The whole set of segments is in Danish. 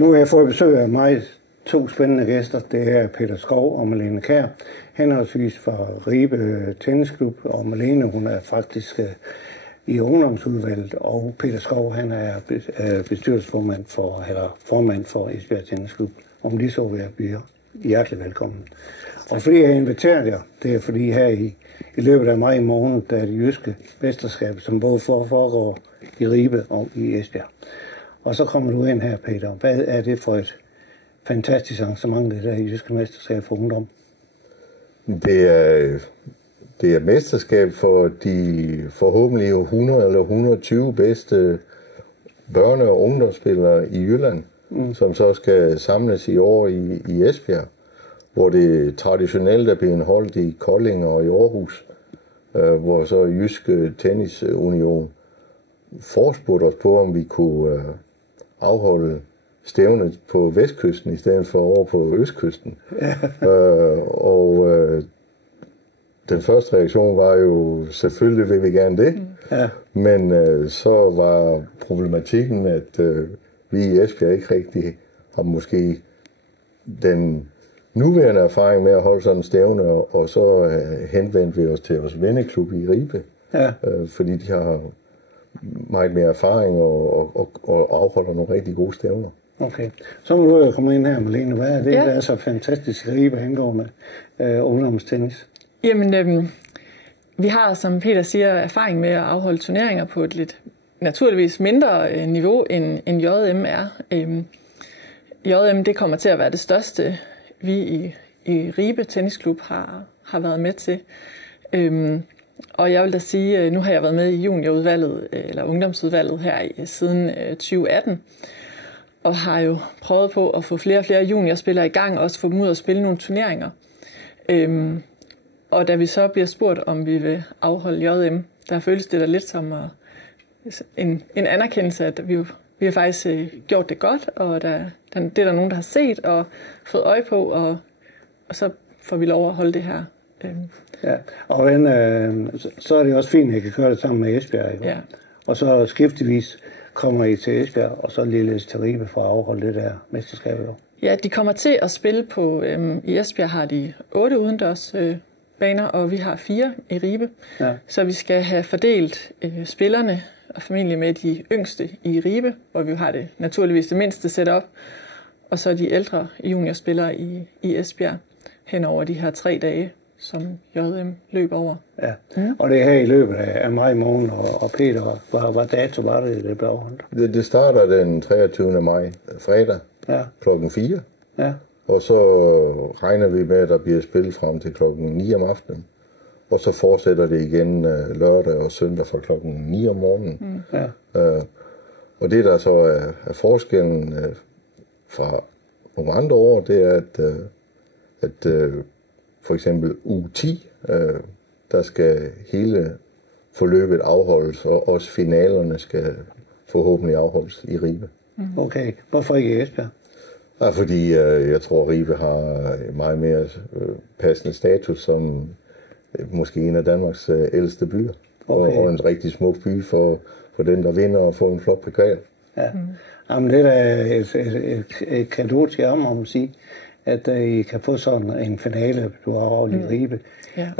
Nu har jeg fået besøg af mig to spændende gæster. Det er Peter Skov og Malene Kjær, henholdsvis fra Ribe Tennisklub, og Malene, hun er faktisk i ungdomsudvalget, og Peter Skov, han er bestyrelsesformand formand for Esbjerg Tennisklub. Om lige så vil jeg byde hjertelig velkommen. Og fordi jeg inviterer jer, det er fordi her i løbet af maj måned, der er det jyske mesterskab, som både foregår i Ribe og i Esbjerg. Og så kommer du ind her, Peter. Hvad er det for et fantastisk arrangement, det der jyske mesterskab for ungdom? Det er et mesterskab for de forhåbentlig 100 eller 120 bedste børne- og ungdomsspillere i Jylland, som så skal samles i år i Esbjerg, hvor det traditionelt er blevet holdt i Kolding og i Aarhus, hvor så Jysk Tennis Union forespurgte os på, om vi kunne afholde stævnet på vestkysten i stedet for over på østkysten. Den første reaktion var jo, selvfølgelig vil vi gerne det, men så var problematikken, at vi i Esbjerg ikke rigtig har måske den nuværende erfaring med at holde sådan en stævne, og så henvendte vi os til vores venneklub i Ribe, fordi de har meget mere erfaring og afholder nogle rigtig gode stævner. Okay, så må du komme ind her, Malene. Hvad er det, der er så fantastisk i Ribe angående ungdomstennis? Jamen, vi har, som Peter siger, erfaring med at afholde turneringer på et lidt naturligvis mindre niveau, end JM er. JM, det kommer til at være det største, vi i Ribe Tennisklub har været med til. Og jeg vil da sige, nu har jeg været med i juniorudvalget, eller ungdomsudvalget her siden 2018, og har jo prøvet på at få flere og flere juniorspillere i gang, og også få dem ud at spille nogle turneringer. Og da vi så bliver spurgt, om vi vil afholde JM, der føles det da lidt som en anerkendelse, at vi har faktisk gjort det godt, og det er der nogen, der har set og fået øje på, og så får vi lov at holde det her. Ja, og så er det også fint, at jeg kan køre det sammen med Esbjerg. Ikke? Ja. Og så skiftevis kommer I til Esbjerg, og så ligeledes til Ribe for at afholde det der mesterskab. Ja, de kommer til at spille på, i Esbjerg har de 8 udendørs baner, og vi har 4 i Ribe. Ja. Så vi skal have fordelt spillerne, og formentlig med de yngste i Ribe, hvor vi har det naturligvis det mindste setup, og så de ældre juniorspillere i Esbjerg hen over de her 3 dage, som JM løber over. Ja, og det er her i løbet af maj måned, og Peter, hvad dato var det blev afholdt? Det starter den 23. maj, fredag, klokken 4. Ja. Og så regner vi med, at der bliver spillet frem til klokken 9 om aftenen. Og så fortsætter det igen lørdag og søndag fra klokken 9 om morgenen. Og det, der så er forskellen fra nogle andre år, det er, at for eksempel uge 10, der skal hele forløbet afholdes, og også finalerne skal forhåbentlig afholdes i Ribe. Okay, hvorfor ikke i Esbjerg? Fordi jeg tror, Ribe har meget mere passende status som måske en af Danmarks ældste byer. Okay. Og en rigtig smuk by for den, der vinder og får en flot pokal. Ja. Jamen, det er et cadeau til jer, må man sige, at I kan få sådan en finale, du har afholdt i Ribe. Ja.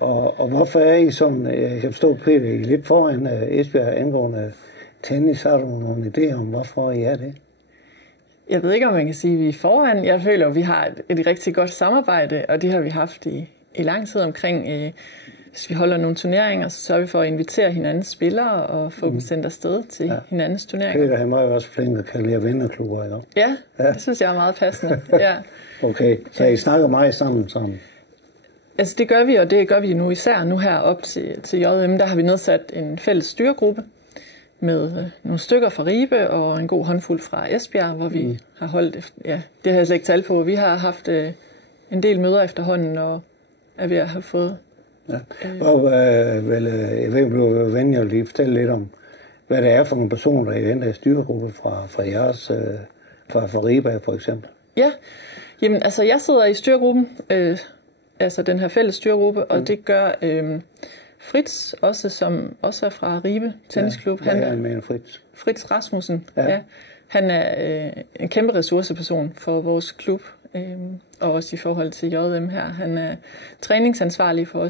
Og hvorfor er I sådan, jeg kan forstå, Peter, I er lidt foran Esbjerg angående tennis. Har du nogle idéer om, hvorfor I er det? Jeg ved ikke, om man kan sige, at vi er foran. Jeg føler, at vi har et rigtig godt samarbejde, og det har vi haft i lang tid omkring. Hvis vi holder nogle turneringer, så sørger vi for at invitere hinandens spillere og få dem sendt afsted til hinandens turneringer. Peter, han var jo også flink at kalde jer vennerklubber, ikke? Ja, det synes jeg er meget passende. Ja. Okay, så I snakker meget sammen? Altså det gør vi, og det gør vi nu især nu her op til JM. Der har vi nedsat en fælles styregruppe med nogle stykker fra Ribe og en god håndfuld fra Esbjerg, hvor vi har holdt, det har jeg slet ikke talt på. Vi har haft en del møder efterhånden, og er ved at have fået... Ja. Og jeg ved, du vil venlig lige fortælle lidt om, hvad det er for nogle personer, der er i den der styregruppe fra jeres, fra Ribe for eksempel. Ja, jamen altså jeg sidder i styregruppen, altså den her fælles styregruppe, og det gør Fritz også, som også er fra Ribe Tennisklub. Han er med Fritz. Fritz Rasmussen, ja. Han er en kæmpe ressourceperson for vores klub, og også i forhold til JM her. Han er træningsansvarlig for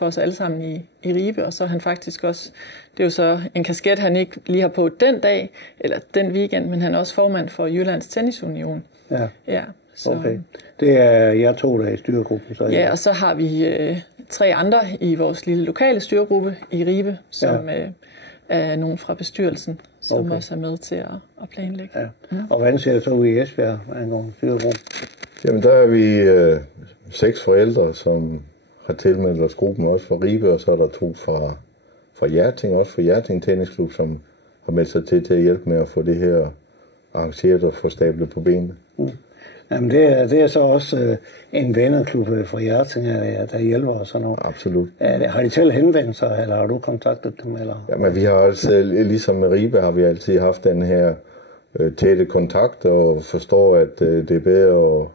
os alle sammen i Ribe, og så er han faktisk også, det er jo så en kasket, han ikke lige har på den dag, eller den weekend, men han er også formand for Jyllands Tennisunion. Ja. Så. Okay. Det er jer to, der er i styregruppen? Så ja, og så har vi 3 andre i vores lille lokale styregruppe i Ribe, som er nogen fra bestyrelsen, som også er med til at planlægge. Ja. Og hvordan ser det så ud i Esbjerg angående styregruppen? Jamen, der er vi 6 forældre, som har tilmeldt os gruppen også fra Ribe, og så er der 2 fra Hjerting, også fra Hjerting Tennisklub, som har meldt sig til at hjælpe med at få det her arrangeret og få stablet på benene. Jamen det er så også en vennerklub fra Hjerting, der hjælper os sådan noget. Absolut. Har de selv henvendt sig, eller har du kontaktet dem? Eller? Jamen vi har altså, ligesom med Ribe, har vi altid haft den her tætte kontakt, og forstår, at det er bedre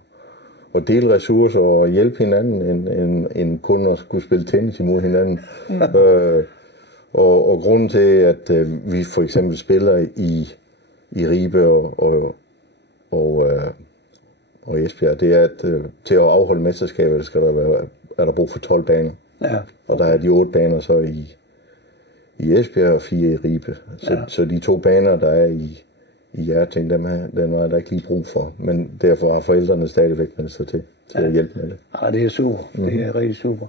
at dele ressourcer og hjælpe hinanden, end kun at skulle spille tennis imod hinanden. Og grunden til, at vi for eksempel spiller i Ribe og Esbjerg, det er, at til at afholde mesterskabet, er der brug for 12 baner. Ja. Og der er de 8 baner så i Esbjerg og 4 i Ribe. Så de 2 baner, der er i Hjerting, den er der ikke lige brug for. Men derfor har forældrene stadigvæk meldt sig til at hjælpe med det. Ja, det er super. Det er rigtig super.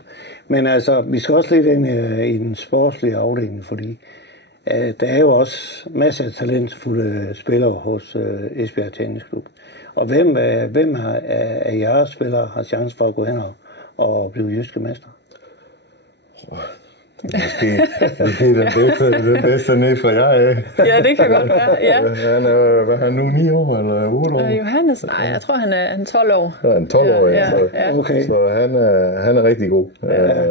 Men altså, vi skal også lidt ind i den sportslige afdeling, fordi der er jo også masser af talentfulde spillere hos Esbjerg Tennisklub. Og hvem af jeres spillere har chance for at gå hen og blive jyske mester? Måske den bedste ned fra jer af. Ja, det kan godt være, ja. Hvad er han nu, 9 år eller 8 år? Johannes, nej, jeg tror han er 12 år. Ja, han er 12 år, ja. Okay. Så han er rigtig god. Ja.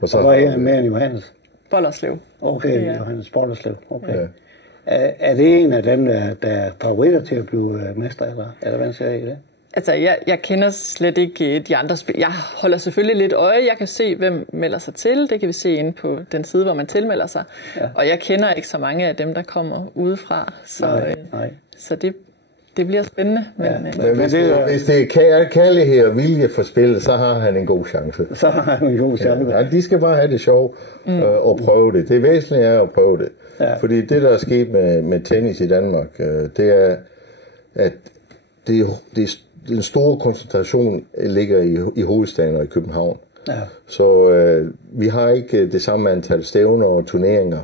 Og hvad er han mere end Johannes? Bollerslev. Okay, ja. Johannes Bollerslev. Okay. Ja. Er det en af dem, der er favoritter til at blive mester, eller hvad ser I det? Altså, jeg kender slet ikke de andre spil. Jeg holder selvfølgelig lidt øje. Jeg kan se, hvem melder sig til. Det kan vi se inde på den side, hvor man tilmelder sig. Ja. Og jeg kender ikke så mange af dem, der kommer udefra. Så, nej. Så det bliver spændende. Men hvis det er kærlighed og vilje for spillet, så har han en god chance. Så har han en god chance. Ja, de skal bare have det sjov og prøve det. Det væsentlige er at prøve det. Ja. Fordi det, der er sket med tennis i Danmark, det er, at den store koncentration ligger i hovedstaden og i København. Ja. Så vi har ikke det samme antal stævner og turneringer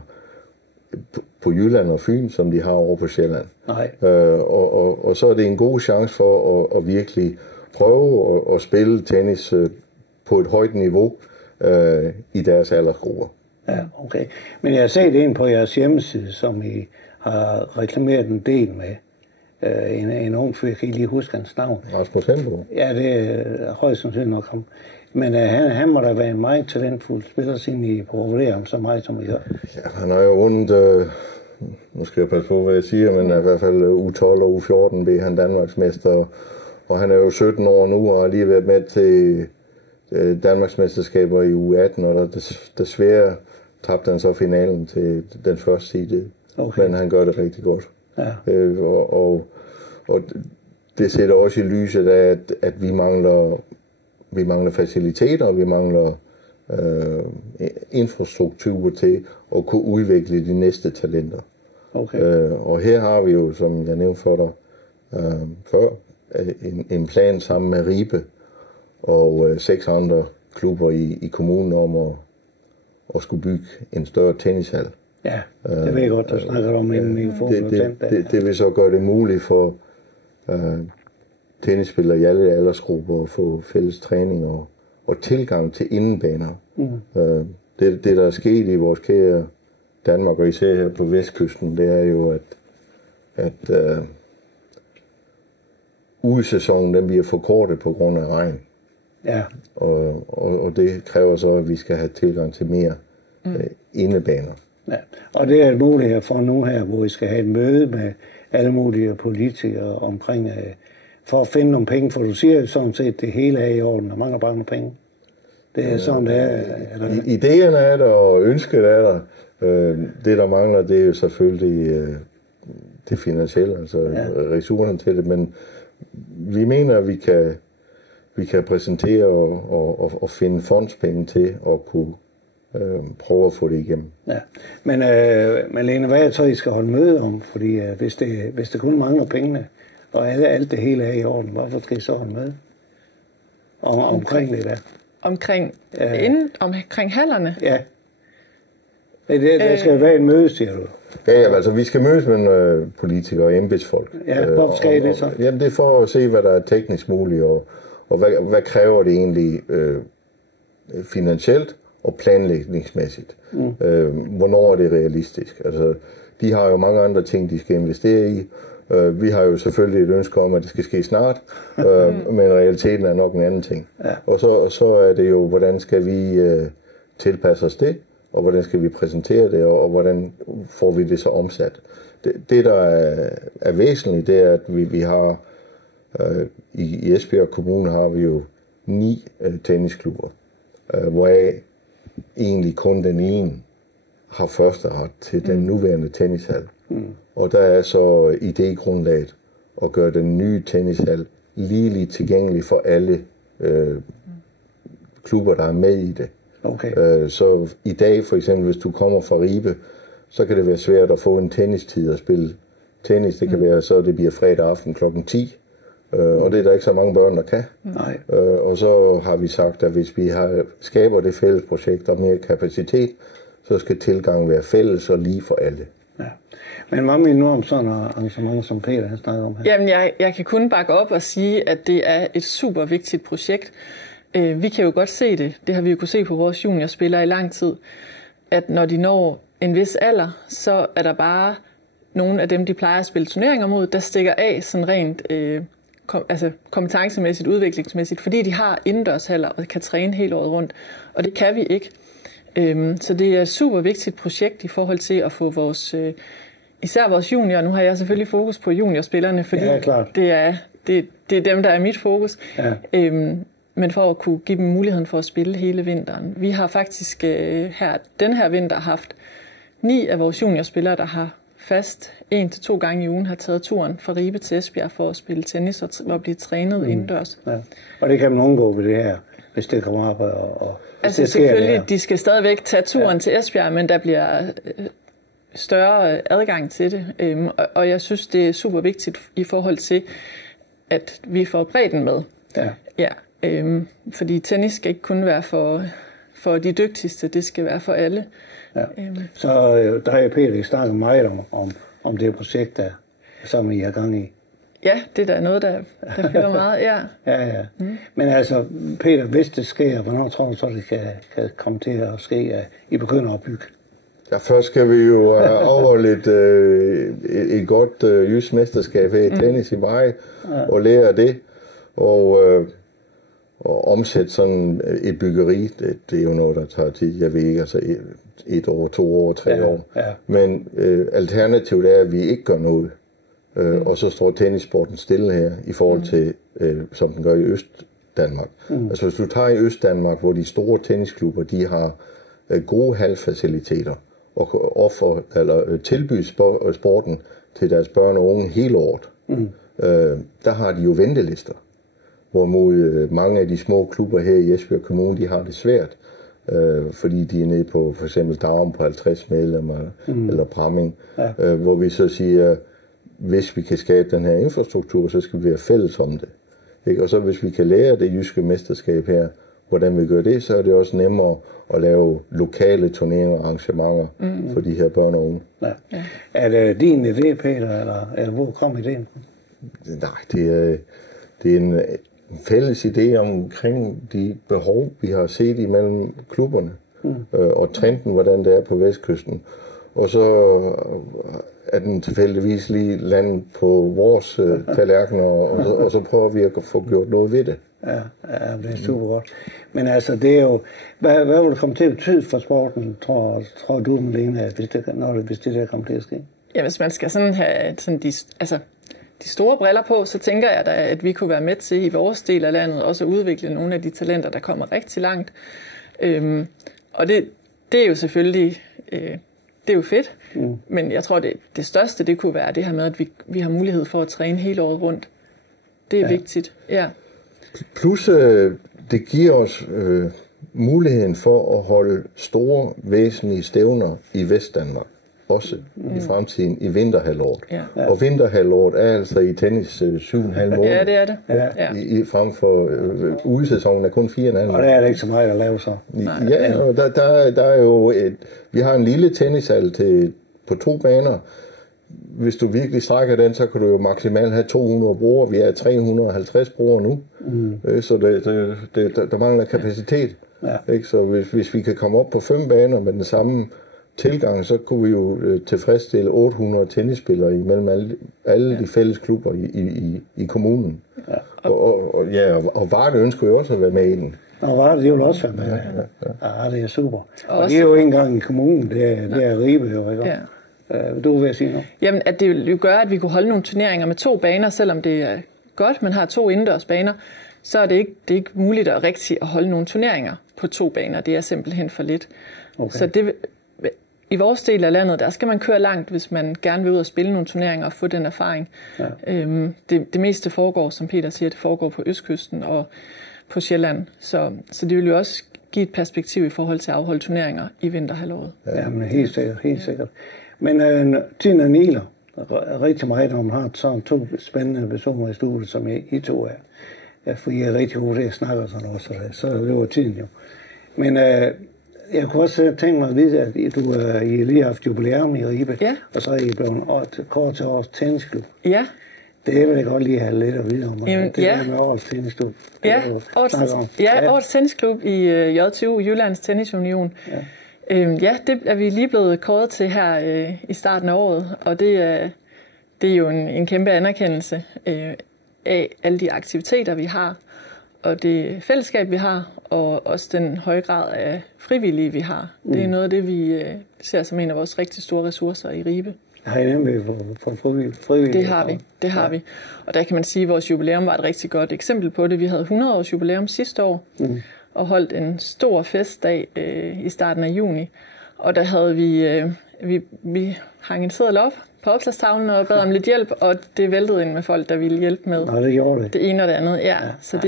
på Jylland og Fyn, som de har over på Sjælland. Nej. Og så er det en god chance for at virkelig prøve at spille tennis på et højt niveau i deres aldersgrupper. Ja, okay. Men jeg har set ind på jeres hjemmeside, som I har reklameret en del med. En ung fyr, jeg kan ikke lige huske hans navn. Rasmus Hembo. Ja, det er højst sandsynligt nok ham. Men han må da være en meget talentfuld spiller, siden I provokerer ham så meget, som I gør. Ja, han har jo vundet, nu skal jeg passe på, hvad jeg siger, men i hvert fald U12 og U14 blev han Danmarksmester. Og han er jo 17 år nu og har lige været med til Danmarksmesterskaber i U18, og desværre tabte han så finalen til den første side. Okay. Men han gør det rigtig godt. Ja. Og det sætter også i lyset af, at vi mangler faciliteter, og vi mangler infrastruktur til at kunne udvikle de næste talenter. Okay. Og her har vi jo, som jeg nævnte for dig før, en plan sammen med Ribe og 6 andre klubber i kommunen om at skulle bygge en større tennishal. Ja, det ved jeg godt, du snakker om inden i forhold til det vil så gøre det muligt for tennisspillere i alle aldersgrupper at få fælles træning og tilgang til indenbaner. Det, der er sket i vores kære Danmark, og især her på vestkysten, det er jo, at ugesæsonen den bliver forkortet på grund af regn. Ja. Og det kræver så, at vi skal have tilgang til mere indebaner. Ja, og det er en mulighed for nu her, hvor vi skal have et møde med alle mulige politikere omkring, for at finde nogle penge, for du siger jo sådan set, det hele er i orden, og mangler bare nogle penge. Det er sådan, det er. Idéerne er der, og ønsket er der. Det, der mangler, det er jo selvfølgelig det finansielle, altså ressourcerne til det, men vi mener, at vi kan præsentere og finde fondspenge til at kunne prøve at få det igennem. Ja. Men Lene, hvad er det så, I skal holde møde om? Fordi hvis det kun mangler pengene, og alt det hele er i orden, hvorfor skal I så holde møde? Omkring det der. Omkring hallerne? Ja. Der skal være en møde, siger du. Ja, altså vi skal mødes med politikere og embedsfolk. Ja, hvorfor skal I det så? Jamen det er for at se, hvad der er teknisk muligt, og hvad kræver det egentlig finansielt og planlægningsmæssigt. Hvornår er det realistisk? Altså, de har jo mange andre ting, de skal investere i. Vi har jo selvfølgelig et ønske om, at det skal ske snart, men realiteten er nok en anden ting. Ja. Og så er det jo, hvordan skal vi tilpasse os det, og hvordan skal vi præsentere det, og hvordan får vi det så omsat. Det der er væsentligt, det er, at vi har i Esbjerg Kommune har vi jo 9 tennisklubber, hvoraf egentlig kun den ene har førsteret til den nuværende tennishal. Og der er så idégrundlaget at gøre den nye tennishal ligeligt tilgængelig for alle klubber, der er med i det. Okay. Så i dag for eksempel, hvis du kommer fra Ribe, så kan det være svært at få en tennistid at spille tennis. Det kan være, så det bliver fredag aften kl. 10. Og det er der ikke så mange børn, der kan. Nej. Og så har vi sagt, at hvis vi skaber det fælles projekt og mere kapacitet, så skal tilgangen være fælles og lige for alle. Ja. Men hvad mener nu om sådan et arrangement, som Peter har snakket om her? Jamen, jeg kan kun bakke op og sige, at det er et super vigtigt projekt. Vi kan jo godt se det. Det har vi jo kunne se på vores juniorspillere i lang tid. At når de når en vis alder, så er der bare nogle af dem, de plejer at spille turneringer mod, der stikker af sådan rent kompetencemæssigt, udviklingsmæssigt, fordi de har indendørshaller og kan træne hele året rundt. Og det kan vi ikke. Så det er et super vigtigt projekt i forhold til at få især vores juniorer. Nu har jeg selvfølgelig fokus på juniorspillerne, fordi det er dem, der er mit fokus. Ja. Men for at kunne give dem muligheden for at spille hele vinteren. Vi har faktisk den her vinter haft 9 af vores juniorspillere, der har fast 1 til 2 gange i ugen har taget turen fra Ribe til Esbjerg for at spille tennis og blive trænet indendørs. Ja. Og det kan man undgå ved det her, hvis det kommer op og altså det selvfølgelig, de skal stadigvæk tage turen til Esbjerg, men der bliver større adgang til det. Og jeg synes, det er super vigtigt i forhold til, at vi får bredden med. Ja. Fordi tennis skal ikke kun være for de dygtigste, det skal være for alle. Ja. Så der har Peter snakket meget om det projekt, der som I har gang i. Ja, det er da noget, der fylder meget, ja. Ja. Men altså, Peter, hvis det sker, hvornår tror du så, det kan komme til at ske, at I begynder at bygge? Ja, først skal vi jo afholde et godt jysk mesterskab her i tennis i maj, og lære det, og omsætte sådan et byggeri, det er jo noget, der tager tid, jeg ved ikke, altså 1 år, 2 år, 3 år. Ja. Men alternativet er, at vi ikke gør noget. Og så står tennissporten stille her i forhold til, som den gør i Øst-Danmark. Altså hvis du tager i Øst-Danmark, hvor de store tennisklubber, de har gode halvfaciliteter og tilbyder sporten til deres børn og unge hele året. Der har de jo ventelister. Hvorimod mange af de små klubber her i Esbjerg Kommune, de har det svært, fordi de er nede på for eksempel Darum på 50 medlemmer eller Bramming, hvor vi så siger, hvis vi kan skabe den her infrastruktur, så skal vi være fælles om det. Ikke? Og så hvis vi kan lære det jyske mesterskab her, hvordan vi gør det, så er det også nemmere at lave lokale turneringer og arrangementer for de her børn og unge. Ja. Er det din idé, Peter, eller hvor kom ideen? Nej, det er en fælles idé omkring de behov, vi har set imellem klubberne, og trenden, hvordan det er på Vestkysten. Og så er den tilfældigvis lige landet på vores tallerkener, og så prøver vi at få gjort noget ved det. Ja, det er super godt. Men altså, det er jo, hvad vil det komme til at betyde for sporten, tror du, Malene, hvis det der kommer til at ske? Ja, hvis man skal sådan have sådan de store briller på, så tænker jeg da, at vi kunne være med til i vores del af landet også at udvikle nogle af de talenter, der kommer rigtig langt. Og det er jo selvfølgelig det er jo fedt. Men jeg tror, det største, det kunne være det her med, at vi har mulighed for at træne hele året rundt. Det er vigtigt, ja. Plus, det giver os muligheden for at holde store, væsentlige stævner i Vestdanmark. Også i fremtiden i vinterhalvåret. Ja. Og vinterhalvåret er altså i tennis 7,5 måneder. Ja, det er det. Ja. Frem for ugesæsonen er kun 4,5 måneder. Og der er det ikke så meget at lave så. Ja, og der er jo vi har en lille tennishal på 2 baner. Hvis du virkelig strækker den, så kan du jo maksimalt have 200 brugere. Vi er 350 brugere nu. Så der mangler kapacitet. Ja. Ikke? Så hvis vi kan komme op på 5 baner med den samme tilgang, så kunne vi jo tilfredsstille 800 tennisspillere imellem alle de fælles klubber i kommunen. Ja. Og Varde ønsker jo også at være med i den. Og Varde, det vil også være med. Ja, det er super. Og det er jo ikke engang i kommunen, det er Ribe jo, ikke? Ja. Du vil sige noget? Jamen, at det vil jo gøre, at vi kunne holde nogle turneringer med 2 baner, selvom det er godt, man har 2 indendørsbaner, så er det ikke muligt at rigtig at holde nogle turneringer på 2 baner. Det er simpelthen for lidt. Okay. Så i vores del af landet, der skal man køre langt, hvis man gerne vil ud og spille nogle turneringer og få den erfaring. Ja. Det meste foregår, som Peter siger, det foregår på Østkysten og på Sjælland. Så det vil jo også give et perspektiv i forhold til at afholde turneringer i vinterhalvåret. Ja, men helt sikkert. Men tiden er niler rigtig meget, når man har sådan 2 spændende personer i studiet, som I 2 er. Ja, for I er rigtig gode til at snakke og sådan noget, så løber tiden jo. Men jeg kunne også tænke mig at vide, at I lige har haft jubilæum i Ribe, og så er I blevet kort til årets tennisklub. Ja. Det vil jeg godt lige have lidt at vide om. Jamen, det er med årets tennisklub. Ja, årets tennisklub i JTU, Jyllands Tennis Union. Ja, det er vi lige blevet kåret til her i starten af året, og det er jo en kæmpe anerkendelse af alle de aktiviteter, vi har, og det fællesskab, vi har, og også den høje grad af frivillige, vi har. Det er noget af det, vi ser som en af vores rigtig store ressourcer i Ribe. Har I nemlig for frivillige? Det har vi. Og der kan man sige, at vores jubilæum var et rigtig godt eksempel på det. Vi havde 100 års jubilæum sidste år, og holdt en stor festdag i starten af juni. Og der havde vi hang en seddel op på opslagstavlen og bad om lidt hjælp, og det væltede ind med folk, der ville hjælpe med det gjorde det. Det ene og det andet. Ja. Så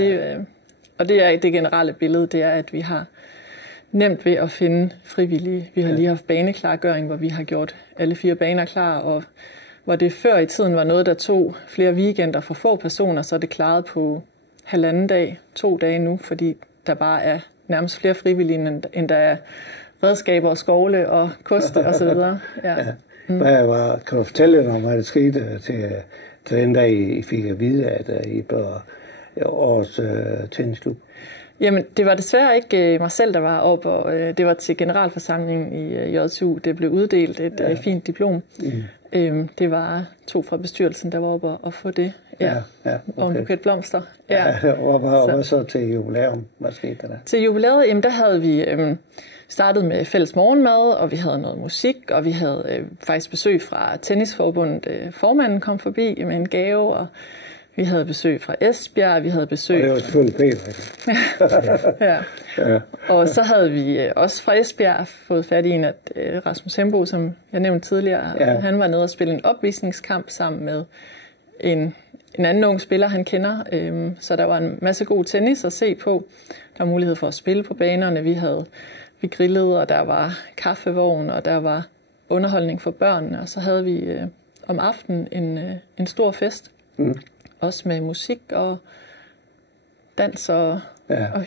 det er det generelle billede, det er, at vi har nemt ved at finde frivillige. Vi har lige haft baneklargøring, hvor vi har gjort alle 4 baner klar, og hvor det før i tiden var noget, der tog flere weekender for få personer, så er det klaret på 1,5 dag, 2 dage nu, fordi der bare er nærmest flere frivillige, end der er redskaber og skovle og koste og så videre. Ja. Kan du fortælle lidt om, hvad der skete til den dag, I fik at vide, at I blev årets tennisklub? Jamen, det var desværre ikke mig selv, der var oppe, og det var til generalforsamlingen i JTU. Det blev uddelt et fint diplom. Det var 2 fra bestyrelsen, der var oppe og få det. Ja, okay. Og en buket blomster. Hvad så til jubilæum? Hvad skete der? Til jubilæet, jamen, der havde vi startet med fælles morgenmad, og vi havde noget musik, og vi havde faktisk besøg fra Tennisforbundet. Formanden kom forbi med en gave, og vi havde besøg fra Esbjerg, vi havde besøg... Og det var selvfølgelig Peter. Ja. Og så havde vi også fra Esbjerg fået fat i Rasmus Hembo, som jeg nævnte tidligere. Ja. Han var nede og spille en opvisningskamp sammen med en anden ung spiller, han kender. Så der var en masse god tennis at se på. Der var mulighed for at spille på banerne. Vi grillede, og der var kaffevogn, og der var underholdning for børnene. Og så havde vi om aftenen en stor fest. Også med musik og dans og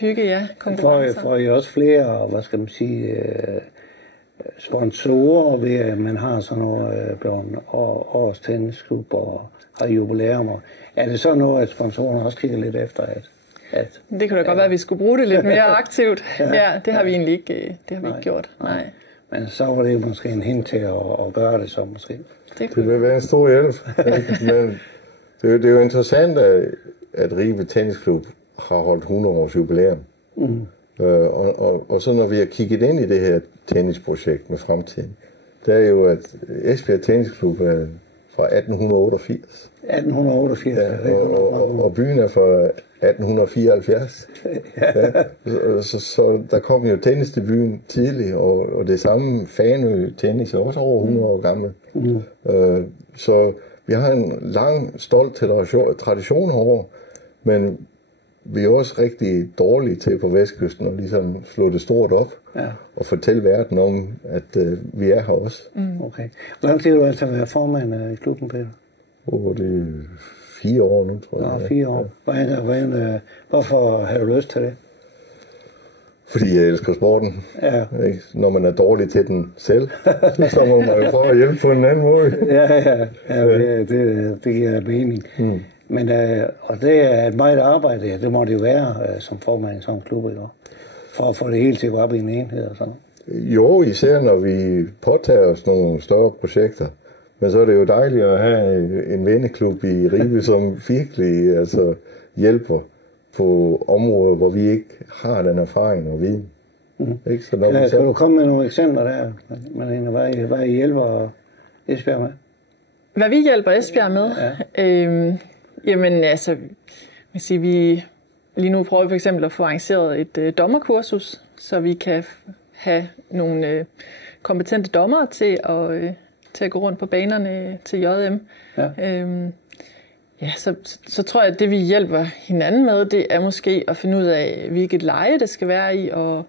hygge, konkurrencer. Får I også flere, hvad skal man sige, sponsorer ved, at man har sådan noget års tennisklub og har jubilæumer? Er det så noget, at sponsorerne også kigger lidt efter, at det kunne da godt være, at vi skulle bruge det lidt mere aktivt. Det har vi egentlig ikke, ikke gjort. Nej. Men så var det måske en hint til at gøre det så måske. Det vil være en stor hjælp. Men det er jo interessant, at Ribe Tennisklub har holdt 100 års jubilæum. Og så når vi har kigget ind i det her tennisprojekt med fremtiden, det er jo, at Esbjerg Tennisklub er fra 1888. 1888, ja, og byen er fra 1874. Ja. Så der kom jo tennis til byen tidligt, og det samme Fanø tennis er også over 100 år gammel. Så vi har en lang, stolt tradition herovre, men vi er også rigtig dårlige til på Vestkysten at ligesom slå det stort op og fortælle verden om, at vi er her også. Okay. Hvor lang tid har du altså været formand i klubben, Peter? Det er 4 år nu, tror jeg. 4 år. Ja. Hvorfor har du lyst til det? Fordi jeg elsker sporten. Ja. Når man er dårlig til den selv, så må man jo prøve at hjælpe på en anden måde. Det giver mening. Men, og det er et meget arbejde, det må det jo være som formand i sådan en klub, ikke? For at få det hele til at gå op i en enhed og sådan. Jo, især når vi påtager os nogle større projekter. Men så er det jo dejligt at have en venneklub i Ribe, som virkelig hjælper på områder, hvor vi ikke har den erfaring og viden. Ikke? Så kan du komme med nogle eksempler der, Malene, hvad I hjælper Esbjerg med? Hvad vi hjælper Esbjerg med? Ja. Jamen altså, vi lige nu prøver vi for eksempel at få arrangeret et dommerkursus, så vi kan have nogle kompetente dommere til at gå rundt på banerne til JM. Ja. Så tror jeg, at det vi hjælper hinanden med, det er måske at finde ud af, hvilket leje det skal være i, og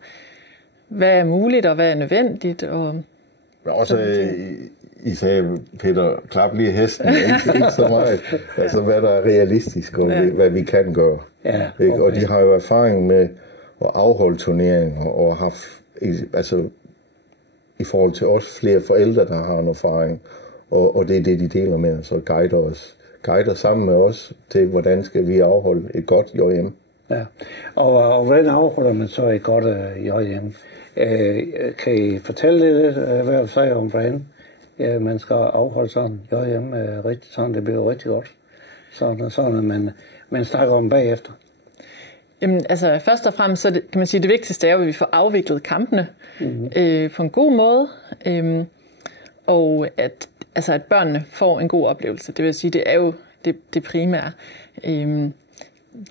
hvad er muligt, og hvad er nødvendigt. Og også I sagde, Peter, klap lige hesten, ikke så meget. Altså, hvad der er realistisk, og hvad vi kan gøre. Ja, okay. Og de har jo erfaring med at afholde turneringer, og har i forhold til os flere forældre, der har en erfaring. Og det er det, de deler med os, og guider sammen med os til, hvordan skal vi afholde et godt JM. Ja, og hvordan afholder man så et godt JM? Kan I fortælle lidt, hvad du siger om, hvordan man skal afholde sådan JM rigtigt, sådan det bliver rigtig godt? Sådan at man snakker om bagefter. Jamen, altså først og fremmest, så kan man sige, det vigtigste er, at vi får afviklet kampene på en god måde, og at børnene får en god oplevelse. Det vil sige, det er jo det primære.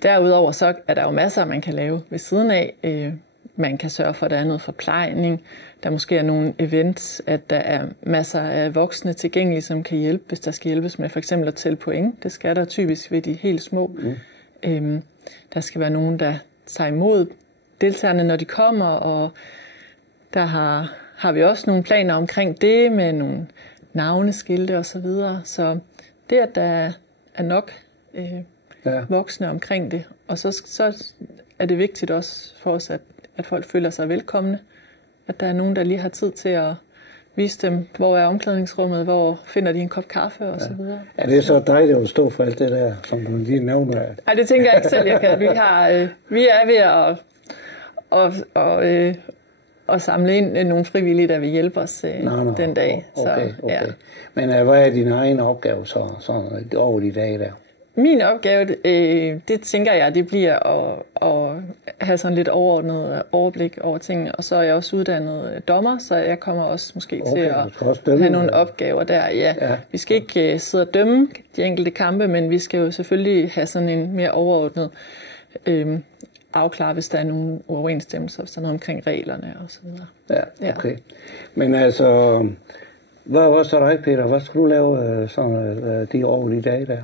Derudover så er der jo masser, man kan lave ved siden af. Man kan sørge for, at der er noget forplejning. Der måske er nogle events, at der er masser af voksne tilgængelige, som kan hjælpe, hvis der skal hjælpes med for eksempel at tælle point. Det skal der typisk ved de helt små. Der skal være nogen, der tager imod deltagerne, når de kommer, og der har vi også nogle planer omkring det med nogle navneskilte og så videre. Så det, at der er nok voksne omkring det, og så er det vigtigt også for os, at folk føler sig velkomne, at der er nogen, der lige har tid til at vise dem, hvor er omklædningsrummet, hvor finder de en kop kaffe og så videre. Er det så dejligt at stå for alt det der, som du lige nævner? Nej, det tænker jeg ikke selv, jeg kan. Vi er ved at samle ind nogle frivillige, der vil hjælpe os den dag. Okay. Men hvad er din egen opgave så sådan over de dage der? Min opgave, det tænker jeg, det bliver at have sådan lidt overordnet overblik over tingene. Og så er jeg også uddannet dommer, så jeg kommer også måske til at have nogle opgaver der. Ja. Vi skal ikke sidde og dømme de enkelte kampe, men vi skal jo selvfølgelig have sådan en mere overordnet afklare, hvis der er nogle uoverensstemmelser, sådan noget omkring reglerne og så videre. Ja, okay. Men altså, hvad så dig, Peter? Hvad skal du lave sådan de over de dage der?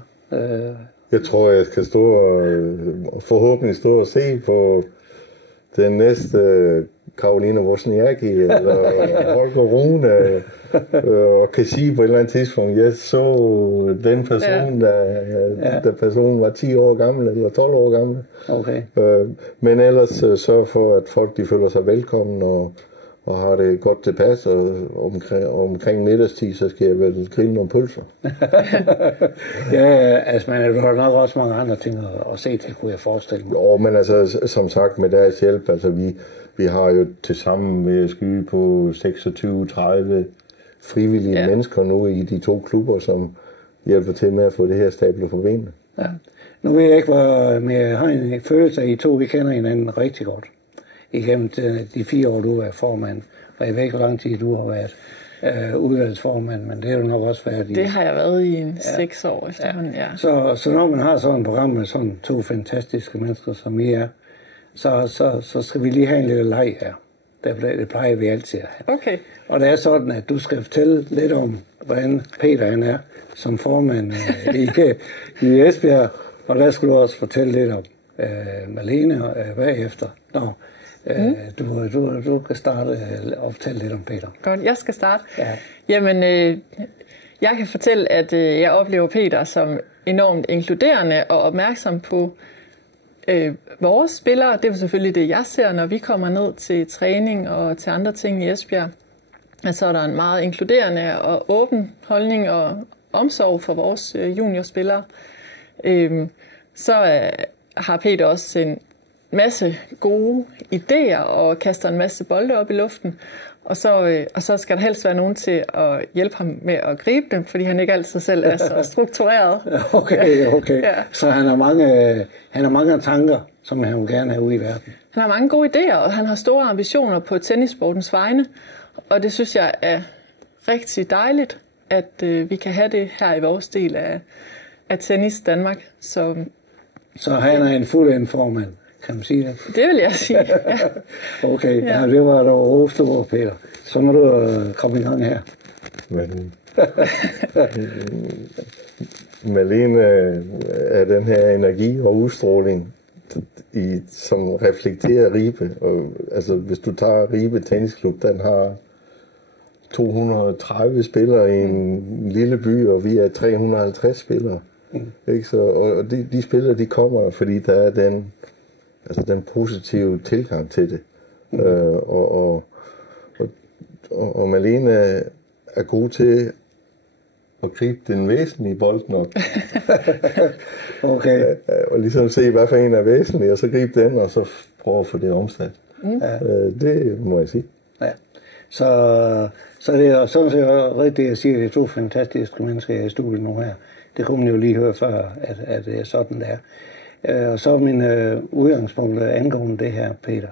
Jeg tror, jeg skal stå og forhåbentlig stå og se på den næste Karolina Wozniacki eller Holger Rune og kan sige på et eller andet tidspunkt, jeg så den person, da personen var 10 år gammel eller 12 år gammel. Okay. Men ellers sørg for, at folk de føler sig velkommen og har det godt tilpas, og omkring middagstid, så skal jeg vel grille nogle pølser. Men du har nok også mange andre ting at se til, kunne jeg forestille mig. Jo, men altså, som sagt, med deres hjælp, altså vi har jo tilsammen ved at skyde på 26-30 frivillige mennesker nu i de 2 klubber, som hjælper til med at få det her stablet på benene. Ja. Nu ved jeg ikke, men jeg har en følelse af, at I 2, vi kender hinanden rigtig godt igennem de 4 år, du har været formand, og jeg ved ikke, hvor lang tid du har været udvalgsformand, men det er jo nok også været i... Det har jeg været i 6 år efterhånden, ja. Så når man har sådan et program med sådan 2 fantastiske mennesker, som I er, så skal vi lige have en lille leg her. Det plejer vi altid at have. Okay. Og det er sådan, at du skal fortælle lidt om, hvordan Peter han er som formand i Esbjerg, og der skal du også fortælle lidt om Malene bagefter. Du kan starte og fortælle lidt om Peter. Godt, jeg skal starte. Ja. Jamen, jeg kan fortælle, at jeg oplever Peter som enormt inkluderende og opmærksom på vores spillere. Det er selvfølgelig det, jeg ser, når vi kommer ned til træning og til andre ting i Esbjerg. At så er der en meget inkluderende og åben holdning og omsorg for vores juniorspillere. Så har Peter også en masse gode idéer og kaster en masse bolde op i luften. Og så skal der helst være nogen til at hjælpe ham med at gribe dem, fordi han ikke altid selv er så struktureret. Okay. Ja. Så han har mange tanker, som han vil gerne have ude i verden. Han har mange gode idéer, og han har store ambitioner på tennissportens vegne. Og det synes jeg er rigtig dejligt, at vi kan have det her i vores del af Tennis Danmark. Så han er en fuldendt formand, kan man sige det? Det vil jeg sige, ja. Okay, ja. Det var der roste ord, Peter. Så må du komme i gang her. Malene er den her energi og udstråling, som reflekterer Ribe. Og, altså, hvis du tager Ribe Tennisklub, den har 230 spillere i en lille by, og vi er 350 spillere. Ikke? Så, og de spillere, de kommer, fordi der er den positive tilgang til det. Og Malene er god til at gribe den væsentlige bolden op. Okay. Og ligesom se, hvad for en er væsentlig, og så gribe den, og så prøve at få det omsat. Det må jeg sige. Ja. Så det er sådan set rigtigt, jeg siger, det er 2 fantastiske mennesker i studiet nu her. Det kunne man jo lige høre før, at det er sådan, det er. Og så min udgangspunkt angående det her, Peter,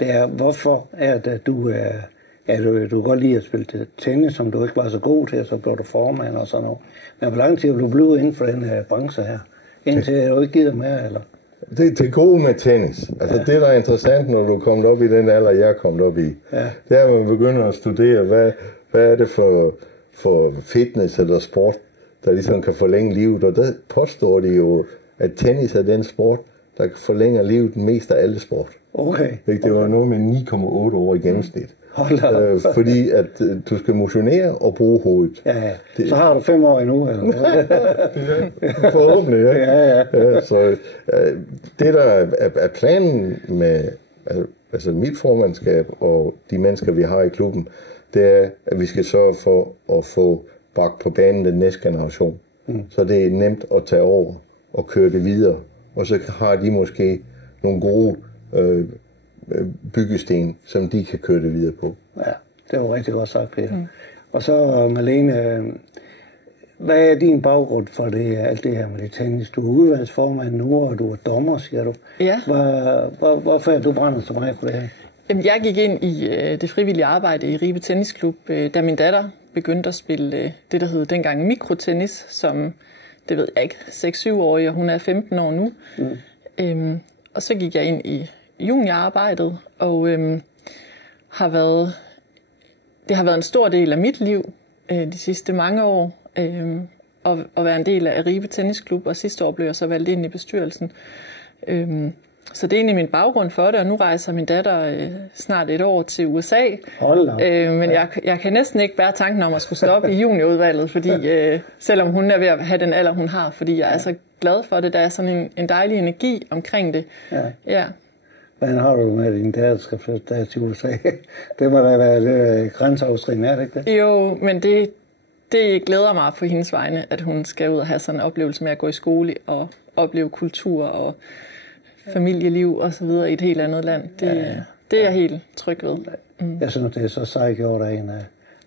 det er, hvorfor er det, at du kan godt lide at spille tennis, som du ikke var så god til, og så blev du formand og sådan noget. Men hvor lang tid vil du blive inden for den her branche her? Indtil du ikke gider mere, eller? Det gode med tennis, altså det, der er interessant, når du er kommet op i den alder, jeg er kommet op i, det er, at man begynder at studere, hvad er det for fitness eller sport, der ligesom kan forlænge livet. Og der påstår de jo, at tennis er den sport, der forlænger livet mest af alle sport. Okay. Det var noget med 9,8 år i gennemsnit. Fordi at du skal motionere og bruge hovedet. Ja. Så har du 5 år endnu, eller hvad? Forhåbentlig, ja. Så det, der er planen med altså mit formandskab og de mennesker, vi har i klubben, det er, at vi skal sørge for at få bragt på banen den næste generation. Så det er nemt at tage over og køre det videre. Og så har de måske nogle gode byggesten, som de kan køre det videre på. Ja, det var rigtig godt sagt, Peter. Og så Malene, hvad er din baggrund for det, alt det her med det tennis? Du er udvalgsformand nu, og du er dommer, siger du. Ja. Hvorfor er du brænder så meget for det her? Jamen, jeg gik ind i det frivillige arbejde i Ribe Tennisklub, da min datter begyndte at spille det, der hed dengang mikrotennis, som, det ved jeg ikke, 6-7-årig, og hun er 15 år nu. Og så gik jeg ind i juniorarbejdet, og det har været en stor del af mit liv de sidste mange år, at være en del af Ribe Tennisklub, og sidste år blev jeg så valgt ind i bestyrelsen. Så det er egentlig min baggrund for det, og nu rejser min datter snart 1 år til USA. Men jeg kan næsten ikke bære tanken om at skulle stoppe i juniorudvalget, fordi selvom hun er ved at have den alder, hun har, fordi jeg er så glad for det, der er sådan en dejlig energi omkring det. Ja. Hvordan har du med, at din datter skal flytte der til USA? Det må da være lidt grænseoverskridende, er det ikke det? Jo, men det glæder mig på hendes vegne, at hun skal ud og have sådan en oplevelse med at gå i skole og opleve kultur og familieliv og så videre i et helt andet land. Det er jeg helt tryg ved. Jeg synes, det er så sejt gjort af en,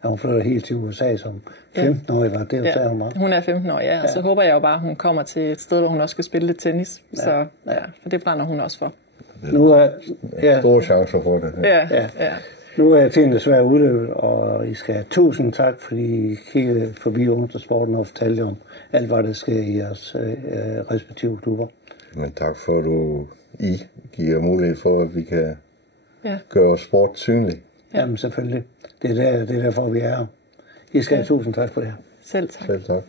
at hun flytter helt til USA som 15-årig. Det er jo der, hun var. Hun er 15 år, ja. Og så håber jeg jo bare, at hun kommer til et sted, hvor hun også skal spille lidt tennis. Så for det brænder hun også for. Nu er store chancer for det. Ja. Nu er tiden desværre udløbet, og I skal have tusind tak, fordi I kiggede forbi Ungdomssporten og fortalte om alt, hvad der sker i jeres respektive klubber. Men tak for, at I giver mulighed for, at vi kan gøre sport synlig. Jamen selvfølgelig. Det er derfor, vi er her. I skal have tusind tak for det her. Selv tak. Selv tak.